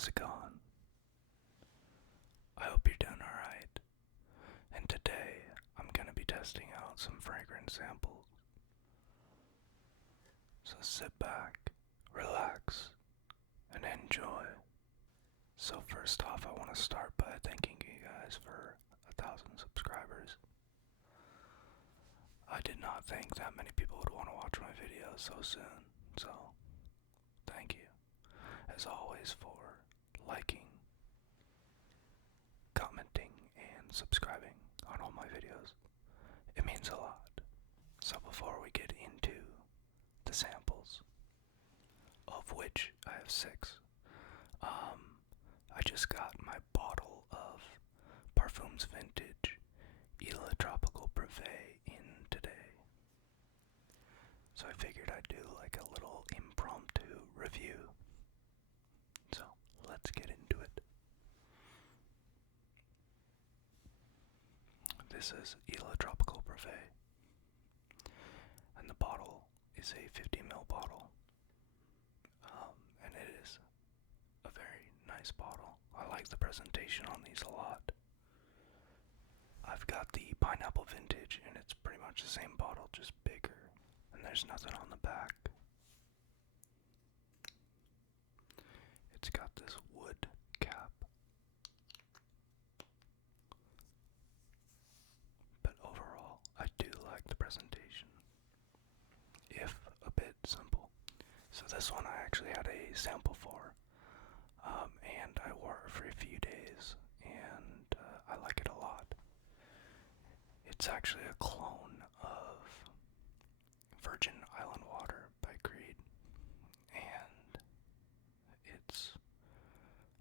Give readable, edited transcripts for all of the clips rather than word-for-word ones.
how's it going? I hope you're doing alright. And today, I'm gonna be testing out some fragrance samples. So sit back, relax, and enjoy. So first off, I want to start by thanking you guys for 1,000 subscribers. I did not think that many people would want to watch my videos so soon, so thank you, as always, for liking, commenting, and subscribing on all my videos. It means a lot. So before we get into the samples, of which I have 6, I just got my bottle of Parfums Vintage Isla Tropical Brevet in today. So I figured I'd do like a little impromptu review. So let's get into it. This is Isla Tropical Brevet, and the bottle is a 50ml bottle, and it is a very nice bottle. I like the presentation on these a lot. I've got the Pineapple Vintage, and it's pretty much the same bottle, just bigger, and there's nothing on the back. It's got this wood cap, but overall, I do like the presentation, if a bit simple. So this one I actually had a sample for, and I wore it for a few days, and I like it a lot. It's actually a clone of Virgin Island Water by Creed, and it's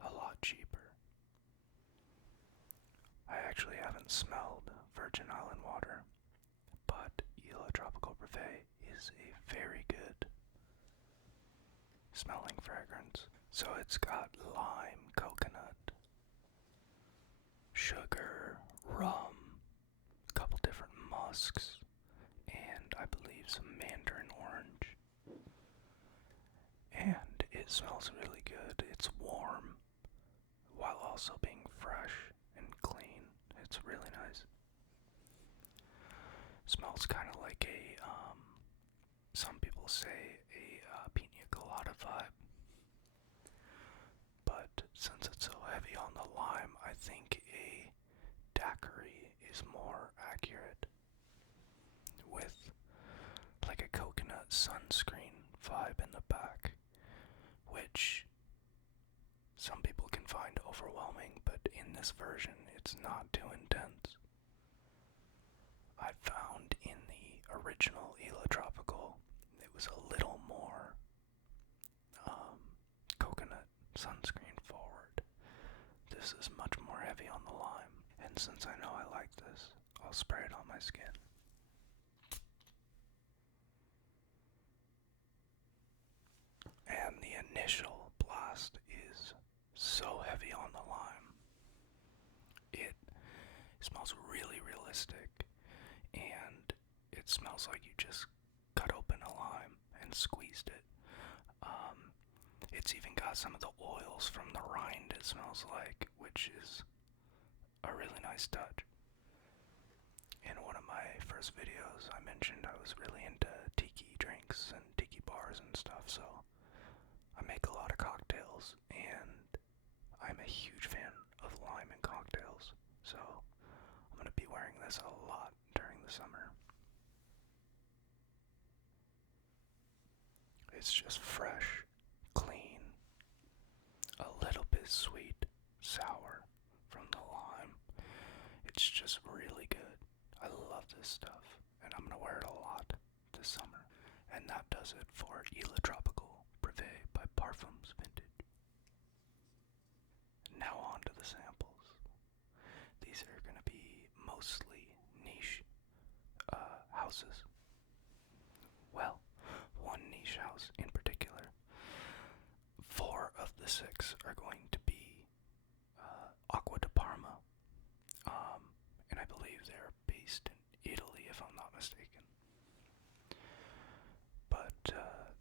a lot cheaper. I actually haven't smelled Virgin Island Water, but Isla Tropical Brevet is a very good smelling fragrance. So it's got lime, coconut, sugar, rum, a couple different musks, and I believe some mandarin orange. And it smells really good. It's warm while also being fresh and clean. It's really nice. Smells kind of like a, some people say a pina colada vibe. But since it's so heavy on the lime, I think a daiquiri is more accurate, with like a coconut sunscreen vibe in the back, which some people can find overwhelming, but in this version it's not too intense. I found in the original Isla Tropical it was a little more coconut sunscreen forward. This is much more heavy on the lime, and since I know I like this, I'll spray it on my skin. And the initial blast is so heavy on the lime. It smells really realistic, and it smells like you just cut open a lime and squeezed it. It's even got some of the oils from the rind, it smells like, which is a really nice touch. In one of my first videos, I mentioned I was really into tiki drinks and tiki bars and stuff, so I make a lot of cocktails, and I'm a huge fan of lime in cocktails, so I'm going to be wearing this a lot during the summer. It's just fresh, clean, a little bit sweet, sour from the lime. It's just really good. I love this stuff, and I'm going to wear it a lot this summer. And that does it for Isla Tropical Brevet by Parfums Vintage. Now on to the samples. These are going to be mostly niche houses. Well, one niche house in particular. 4 of the 6 are going to be Acqua di Parma, and I believe they're based in Italy, if I'm not mistaken. But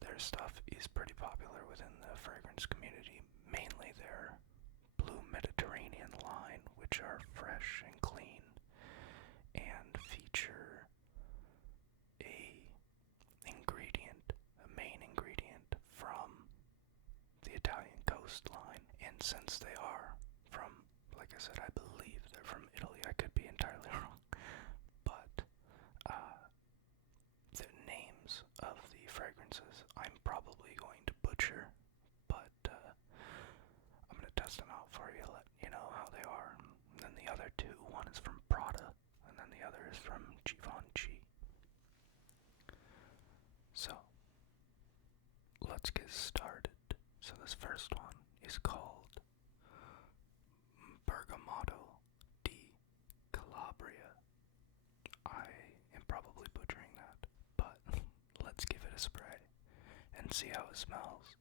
their stuff is pretty popular within the fragrance community, mainly their which are fresh and clean and feature a main ingredient from the Italian coastline. And since they are from, like I said, I believe they're from Italy. I could be entirely wrong. But the names of the fragrances I'm probably going to butcher, but I'm going to test them out for you, let you know how they are. And then the other two, one is from Prada, and then the other is from Givenchy. So, let's get started. So this first one is called Bergamotto di Calabria. I am probably butchering that, but let's give it a spray and see how it smells.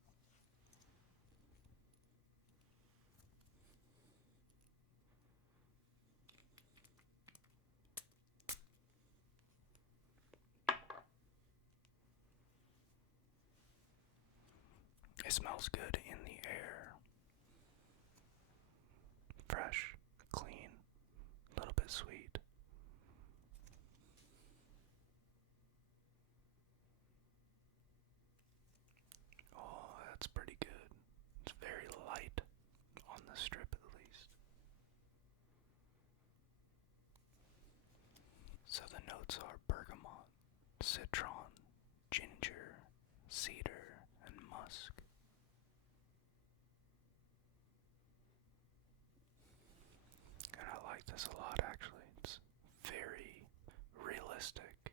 It smells good in the air. Fresh, clean, a little bit sweet. Oh, that's pretty good. It's very light on the strip at least. So the notes are bergamot, citron, ginger, cedar, and musk. And I like this a lot, actually. It's very realistic.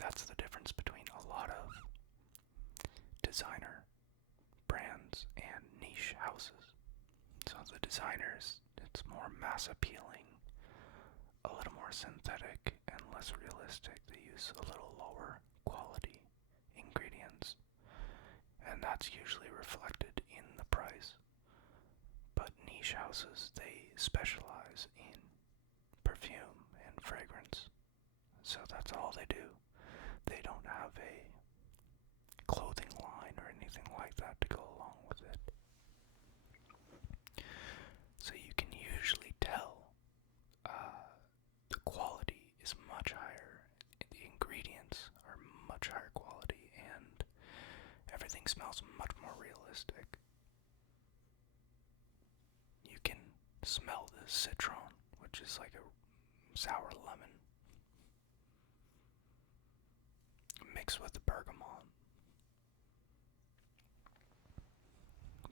That's the difference between a lot of designer brands and niche houses. So the designers, it's more mass appealing, a little more synthetic, and less realistic. They use a little lower quality ingredients, and that's usually reflected in the price. But niche houses, they specialize in perfume and fragrance, so that's all they do. They don't have a clothing line or anything like that to go along with it. So you can usually tell the quality is much higher, the ingredients are much higher quality, and everything smells much more realistic. You can smell the citron, which is like a sour lemon, mixed with the bergamot.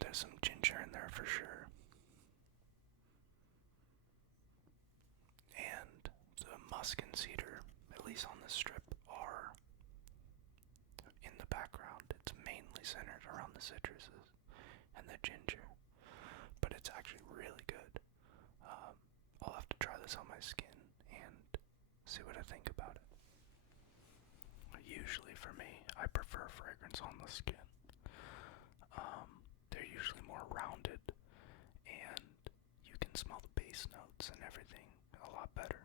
There's some ginger in there for sure. And the musk and cedar, at least on this strip, are in the background. It's mainly centered around the citruses and the ginger, but it's actually really good. I'll have to try this on my skin and see what I think about it. Usually for me, I prefer fragrance on the skin. They're usually more rounded, and you can smell the base notes and everything a lot better,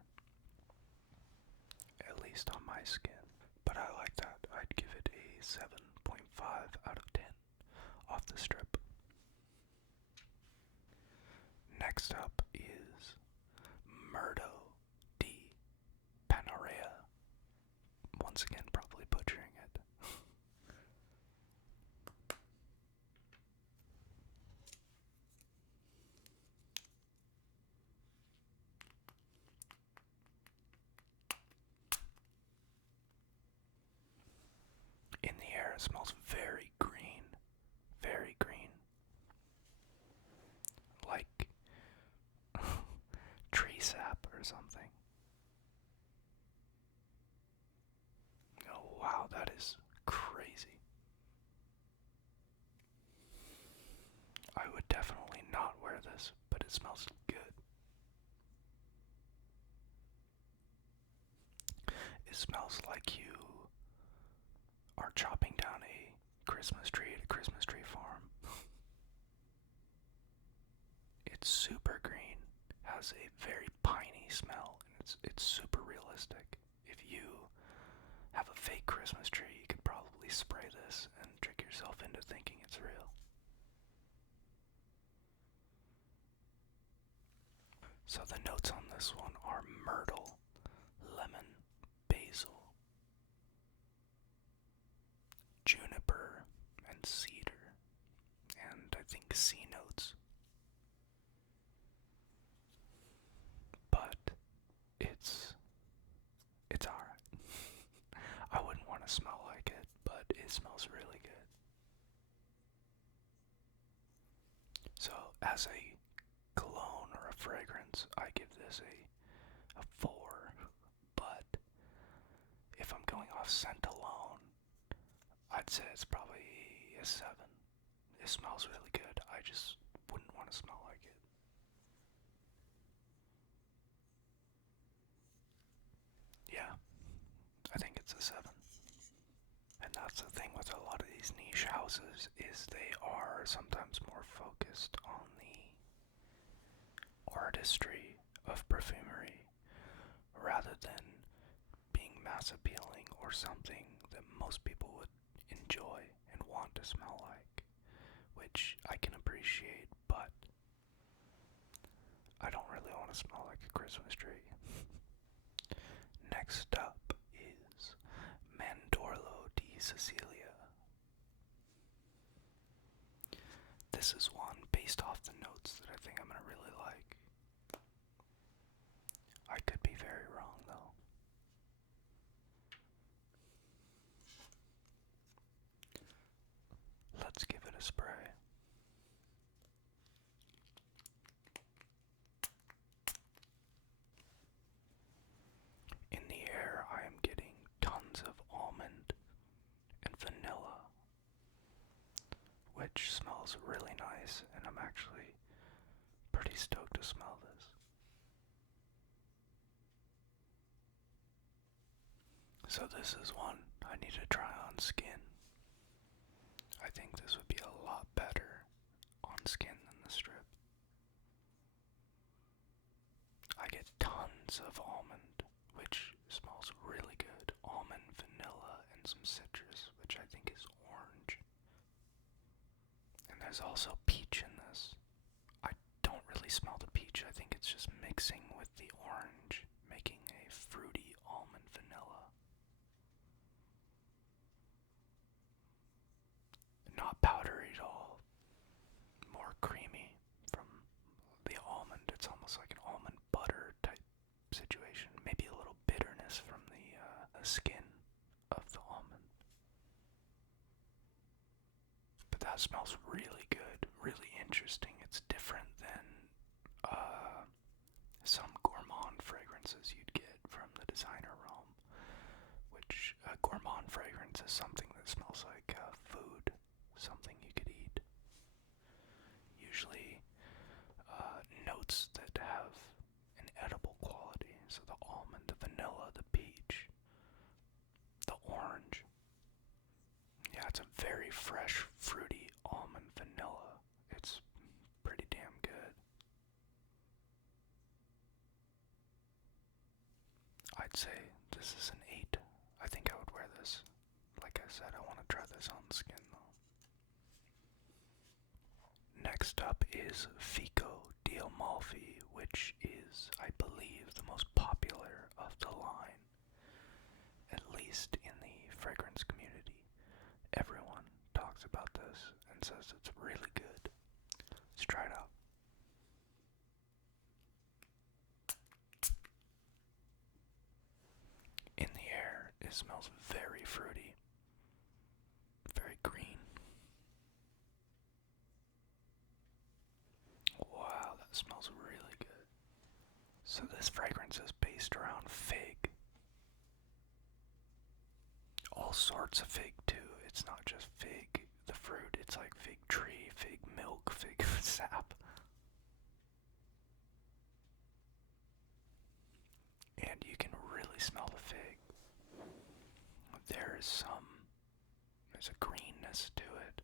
at least on my skin. But I like that. I'd give it a 7.5 out of 10 off the strip. Next up is Mirto di Panarea. Once again, probably butchering it. In the air, it smells very green. Very green. Like tree sap or something. Oh wow, that is crazy. I would definitely not wear this, but it smells good. It smells like you are chopping down a Christmas tree at a Christmas tree farm. It's super green, has a very piney smell, and it's super realistic. If you have a fake Christmas tree, you could probably spray this and trick yourself into thinking it's real. this one are myrtle, lemon, basil, juniper, and cedar, and I think sea notes. But it's alright. I wouldn't want to smell like it, but it smells really good. So, as a cologne or a fragrance, I give this a 4, but if I'm going off scent alone, I'd say it's probably a 7. It smells really good, I just wouldn't want to smell like it. Yeah, I think it's a 7. And that's the thing with a lot of these niche houses, is they are sometimes more focused on the artistry of perfumery rather than being mass appealing or something that most people would enjoy and want to smell like, which I can appreciate, but I don't really want to smell like a Christmas tree. Next up is Mandorlo di Sicilia. This is one based off the notes that I think I'm going to really like. I could be very wrong though. Let's give it a spray. In the air, I am getting tons of almond and vanilla, which smells really nice, and I'm actually pretty stoked to smell this. So this is one I need to try on skin. I think this would be a lot better on skin than the strip. I get tons of almond, which smells really good. Almond, vanilla, and some citrus, which I think is orange. And there's also peach in this. I don't really smell the peach. I think it's just mixing with the orange, making a fruity almond vanilla. Not powdery at all. More creamy from the almond. It's almost like an almond butter type situation. Maybe a little bitterness from the skin of the almond. But that smells really good, really interesting. It's different than some gourmand fragrances you'd get from the designer realm, which a gourmand fragrance is something that smells like food, something you could eat. Usually notes that have an edible quality, so the almond, the vanilla, the peach, the orange. Yeah, it's a very fresh, fruity almond vanilla. It's pretty damn good. I'd say this is an 8. I think I would wear this. Like I said, I want to try this on the skin though. Next up is Fico di Amalfi, which is, I believe, the most popular of the line, at least in the fragrance community. Everyone talks about this and says it's really good. Let's try it out. In the air, it smells very fruity, very green. Wow, that smells really good. So this fragrance is based around fig. All sorts of fig too. It's not just fig, the fruit. It's like fig tree, fig milk, fig sap. And you can really smell the fig. There's a greenness to it.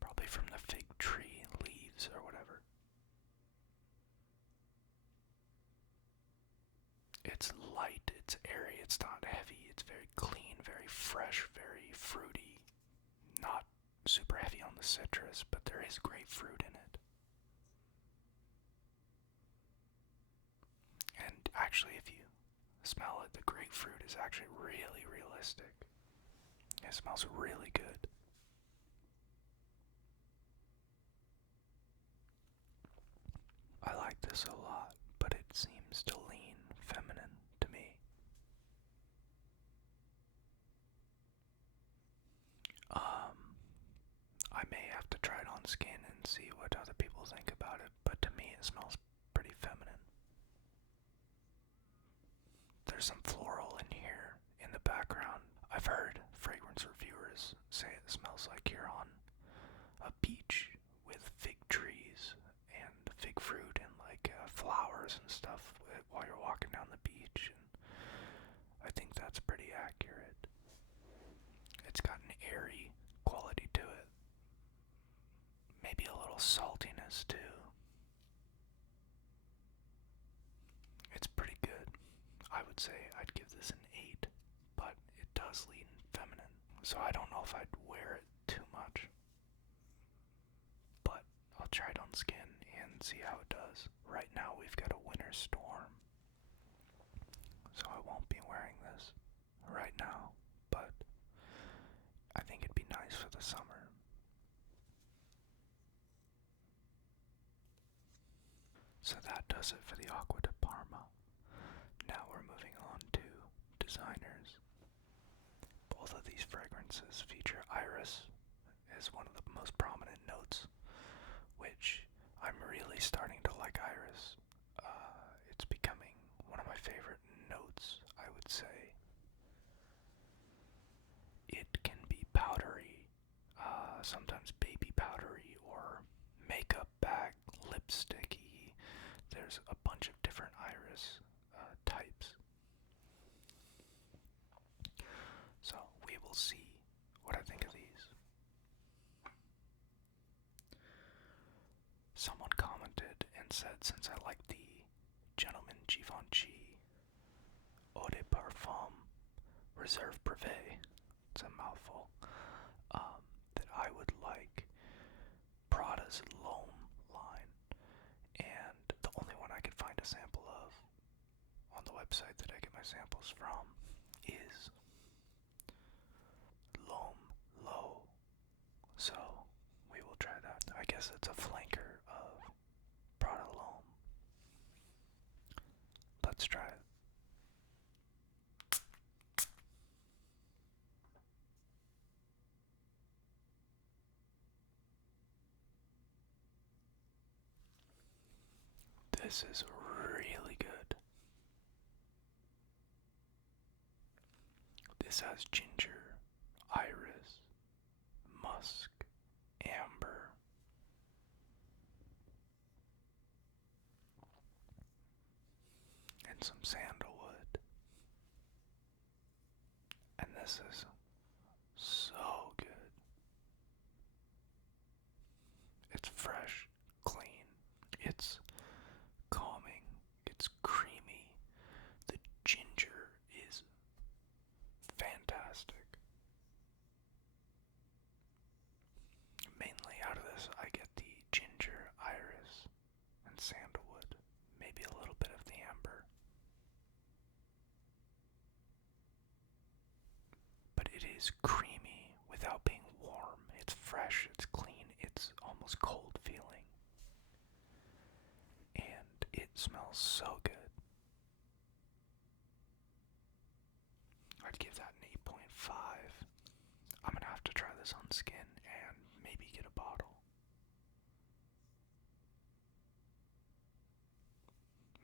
Probably from the fig tree leaves or whatever. It's light, it's airy, it's not heavy, it's very clean, very fresh, very fruity. Not super heavy on the citrus, but there is grapefruit in it. Actually, if you smell it, the grapefruit is actually really realistic. It smells really good. I like this a lot, but it seems to lean feminine to me. I may have to try it on skin and see what other people think about it, but to me it smells pretty feminine. There's some floral in here in the background. I've heard fragrance reviewers say it smells like you're on a beach with fig trees and fig fruit and like flowers and stuff while you're walking down the beach. And I think that's pretty accurate. It's got an airy quality to it. Maybe a little saltiness too. It's pretty good. I would say I'd give this an 8, but it does lean feminine. So I don't know if I'd wear it too much. But I'll try it on skin and see how it does. Right now we've got a winter storm, so I won't be wearing this right now, but I think it'd be nice for the summer. So that does it for the Acqua di Parma. Now we're moving on to designers. Both of these fragrances feature iris as one of the most prominent notes, which I'm really starting to like iris. It's becoming one of my favorite notes, I would say. It can be powdery, sometimes baby powdery, or makeup bag, lipsticky. There's a bunch of different iris types. So we will see what I think of these. Someone commented and said, since I like the Gentleman Givenchy Eau de Parfum Reserve Privé, it's a mouthful, that I would like Prada's L'Homme line, and the only one I could find a sample of on the website that I get my samples from is L'Homme Low. So we will try that. I guess it's a flanker of Prada L'Homme. Let's try it. This is really good. This has ginger, iris, musk, amber, and some sandalwood. And this is so good. It's fresh, clean, it's calming, it's creamy. The ginger is fantastic. Mainly out of this, I get the ginger, iris, and sandalwood. Maybe a little bit of the amber. But it is creamy without being warm. It's fresh, it's clean, it's almost cold feeling. And it smells so good. I'd give that an 8.5. I'm gonna have to try this on skin and maybe get a bottle.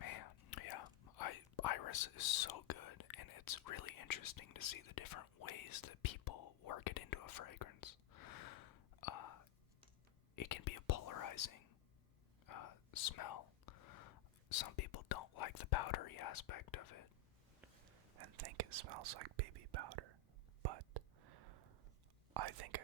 Man, yeah, iris is so good, and it's really interesting to see the different ways that people work it into a fragrance. It can be a polarizing smell. Some people don't like the powdery aspect of it and think it smells like baby powder, but I think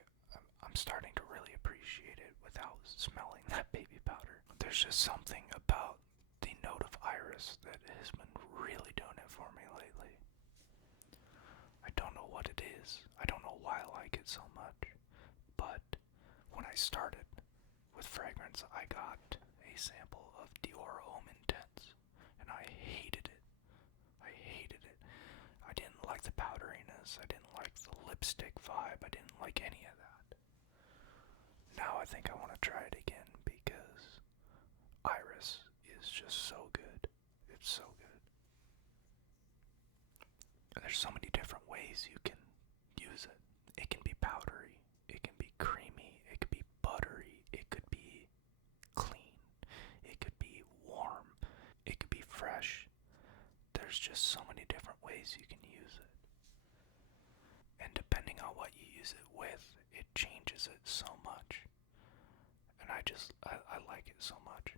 I'm starting to really appreciate it without smelling that baby powder. There's just something about the note of iris that has been really doing it for me lately. I don't know what it is. I don't know why I like it so much, but when I started with fragrance, I got a sample of Dior Homme Intense, and I hated it. creaminess. I didn't like the lipstick vibe. I didn't like any of that. Now I think I want to try it again because Iris is just so good. It's so good. And there's so many different ways you can use it. It can be powdery. It can be creamy. It could be buttery. It could be clean. It could be warm. It could be fresh. There's just so many different ways you can use it. And depending on what you use it with, it changes it so much. And I like it so much.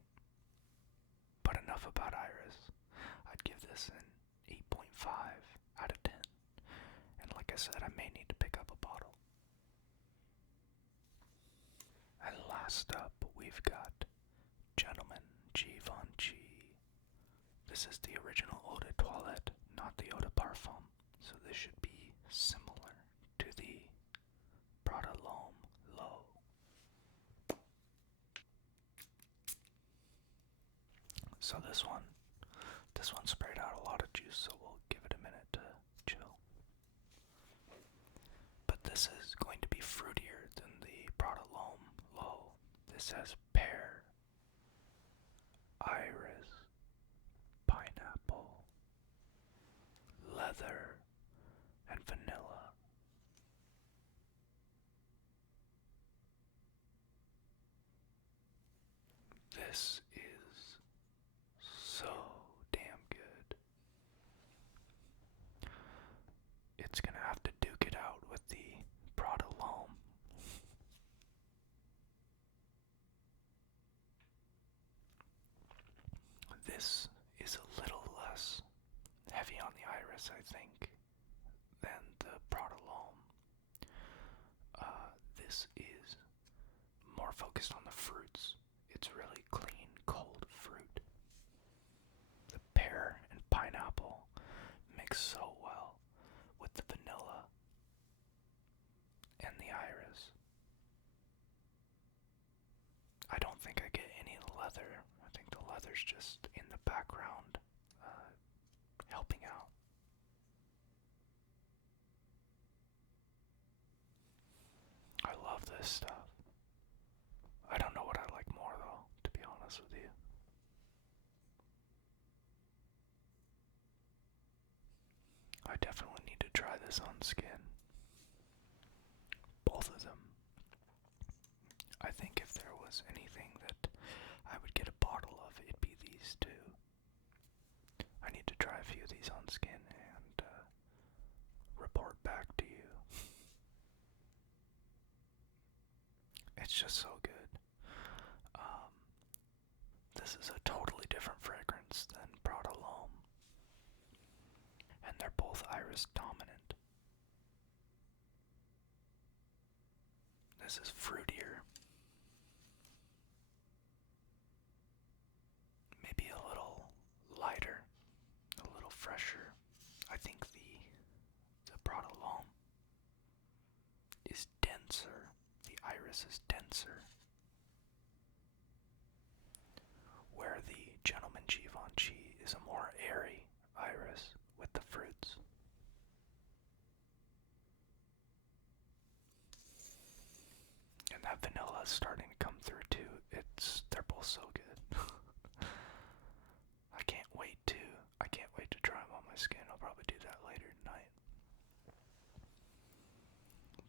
But enough about Iris. I'd give this an 8.5 out of 10. And like I said, I may need to pick up a bottle. And last up, we've got Gentleman Givenchy. This is the original Eau de Toilette, not the Eau de Parfum. So this should be similar to the Prada L'Homme Low. So this one sprayed out a lot of juice, so we'll give it a minute to chill. But this is going to be fruitier than the Prada L'Homme Low. This has pear, iris, pineapple, leather, and vanilla. This is so damn good. It's gonna have to duke it out with the Prada L'Homme. This is a little less heavy on the iris, I think, than the Prada L'Homme. This is more focused on the fruits. It's really clean, cold fruit. The pear and pineapple mix so well with the vanilla and the iris. I don't think I get any leather. I think the leather's just in the background, helping out. I love this stuff. I don't know what I like more though, to be honest with you. I definitely need to try this on skin. Both of them. I think if there was anything that I would get a bottle of, it'd be these two. I need to try a few of these on skin and report back to you. It's just so good. This is a totally different fragrance than Prada L'Homme. And they're both iris dominant. This is fruitier. Maybe a little lighter, a little fresher. I think the Prada L'Homme is denser. The iris is denser. Where the Gentleman Givenchy is a more airy iris with the fruits. And that vanilla is starting to come through too. They're both so good. I can't wait to try them on my skin. I'll probably do that later tonight.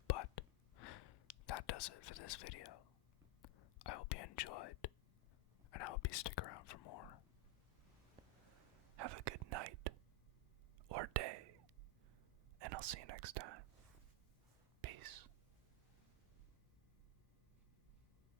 But that does it for this video. I hope you enjoyed, and I hope you stick around for more. Have a good